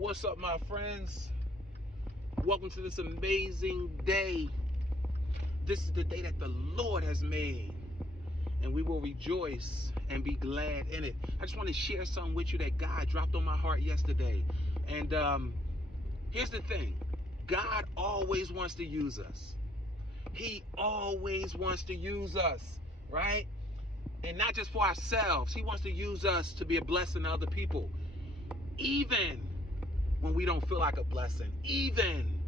What's up, my friends? Welcome to this amazing day. This is the day that the Lord has made, and we will rejoice and be glad in it. I just want to share something with you that God dropped on my heart yesterday. And here's the thing. God always wants to use us. He always wants to use us, right? And not just for ourselves. He wants to use us to be a blessing to other people. Even when we don't feel like a blessing, even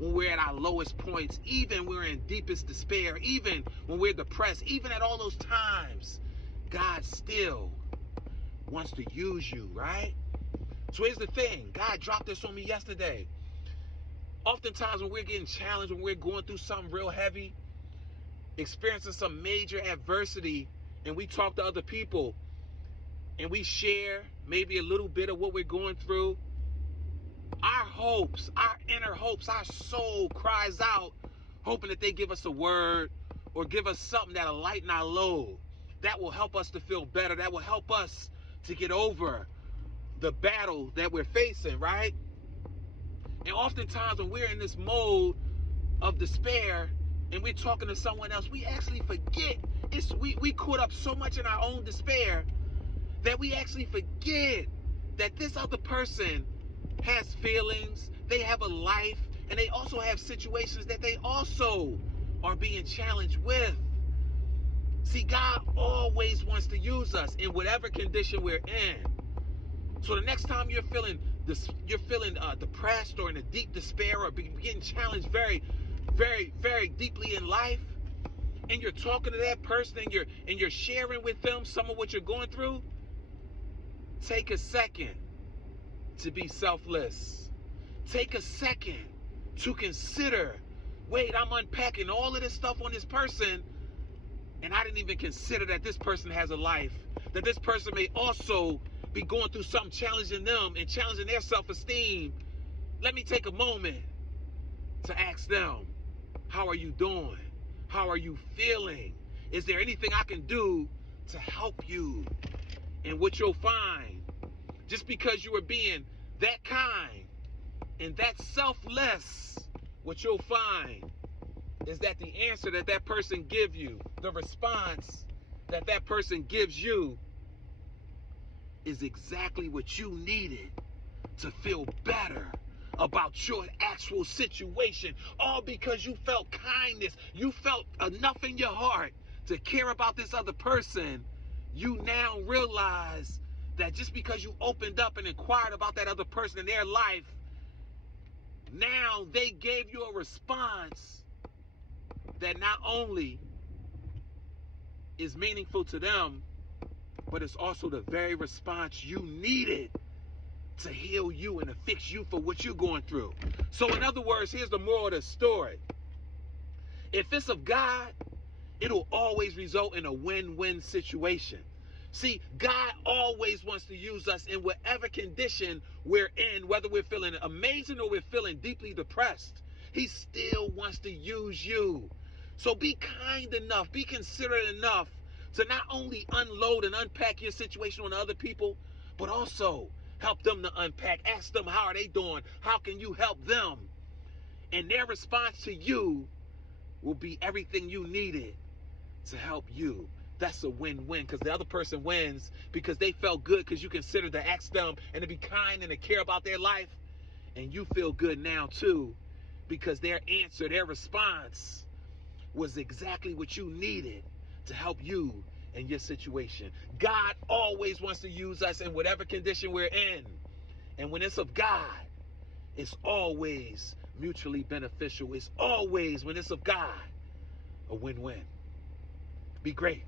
when we're at our lowest points, even when we're in deepest despair, even when we're depressed, even at all those times, God still wants to use you, right? So here's the thing. God dropped this on me yesterday. Oftentimes when we're getting challenged, when we're going through something real heavy, experiencing some major adversity, and we talk to other people, and we share maybe a little bit of what we're going through, our hopes, our inner hopes, our soul cries out, hoping that they give us a word or give us something that'll lighten our load, that will help us to feel better, that will help us to get over the battle that we're facing, right? And oftentimes when we're in this mode of despair and we're talking to someone else, we actually forget. We caught up so much in our own despair that we actually forget that this other person has feelings, they have a life, and they also have situations that they also are being challenged with. See, God always wants to use us in whatever condition we're in. So the next time you're feeling depressed or in a deep despair or getting challenged very, very, very deeply in life, and you're talking to that person and you're sharing with them some of what you're going through, take a second to be selfless. Take a second to consider, wait, I'm unpacking all of this stuff on this person, and I didn't even consider that this person has a life, that this person may also be going through something challenging them and challenging their self-esteem. Let me take a moment to ask them, how are you doing? How are you feeling? Is there anything I can do to help you? And what you'll find, just because you are being that kind and that selfless, what you'll find is that the answer that that person gives you, the response that that person gives you, is exactly what you needed to feel better about your actual situation, all because you felt kindness. You felt enough in your heart to care about this other person. You now realize that just because you opened up and inquired about that other person in their life, now they gave you a response that not only is meaningful to them, but it's also the very response you needed to heal you and to fix you for what you're going through. So in other words, here's the moral of the story. If it's of God, it'll always result in a win-win situation. See, God always wants to use us in whatever condition we're in, whether we're feeling amazing or we're feeling deeply depressed. He still wants to use you. So be kind enough, be considerate enough to not only unload and unpack your situation on other people, but also help them to unpack. Ask them, how are they doing? How can you help them? And their response to you will be everything you needed to help you. That's a win-win, because the other person wins because they felt good because you considered to ask them and to be kind and to care about their life. And you feel good now too because their answer, their response was exactly what you needed to help you in your situation. God always wants to use us in whatever condition we're in. And when it's of God, it's always mutually beneficial. It's always, when it's of God, a win-win. Be great.